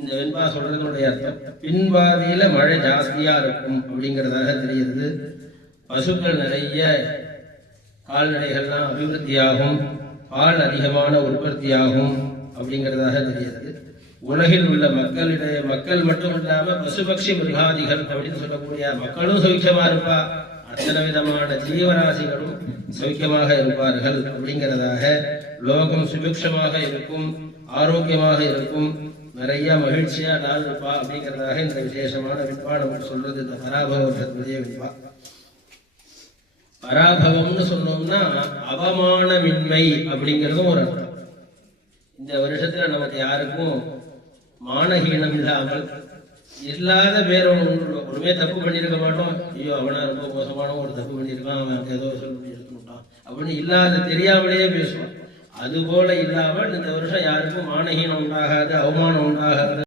இந்த வெண்பா சொல்றதுனுடைய அர்த்தம் பின்பாதியில மழை ஜாஸ்தியா இருக்கும் அப்படிங்கிறதாக தெரியுது. பசுக்கள் நிறைய கால்நடைகள்லாம் அபிவிருத்தியாகும், பால் அதிகமான உற்பத்தியாகும் அப்படிங்கிறதாக தெரியுது. உலகில் உள்ள மக்கள் மட்டும் இல்லாம பசுபக்ஷி மிருகாதிகள் அப்படின்னு சொல்லக்கூடிய மக்களும் சௌக்கியமா இருப்பா, அத்தனை விதமான ஜீவராசிகளும் சௌக்கியமாக இருப்பார்கள் அப்படிங்கிறதாக லோகம் சுபிக்ஷமாக இருக்கும், ஆரோக்கியமாக இருக்கும், நிறைய மகிழ்ச்சியா நாள் இருப்பா அப்படிங்கிறதாக இந்த விசேஷமான வெண்பா நமக்கு சொல்றது. இந்த பராபவத்தினுடைய வெண்பா. பராபவம்னு சொன்னோம்னா அவமானமின்மை அப்படிங்கிறதும் ஒரு அர்த்தம். இந்த வருஷத்துல நமக்கு யாருக்கும் மானஹீனம் இல்லாமல் இல்லாத பேர் ஒண்ணுமே தப்பு பண்ணியிருக்க மாட்டோம். ஐயோ அவனா ரொம்ப மோசமான ஒரு தப்பு பண்ணியிருக்கான், அவன் ஏதோ சொல்லி எடுத்துட்டான் அப்படின்னு இல்லாத தெரியாமலேயே பேசுவான். அதுபோல இல்லாமல் இந்த வருஷம் யாருக்கும் மானஹீனம் உண்டாகாது, அவமானம் உண்டாகாது.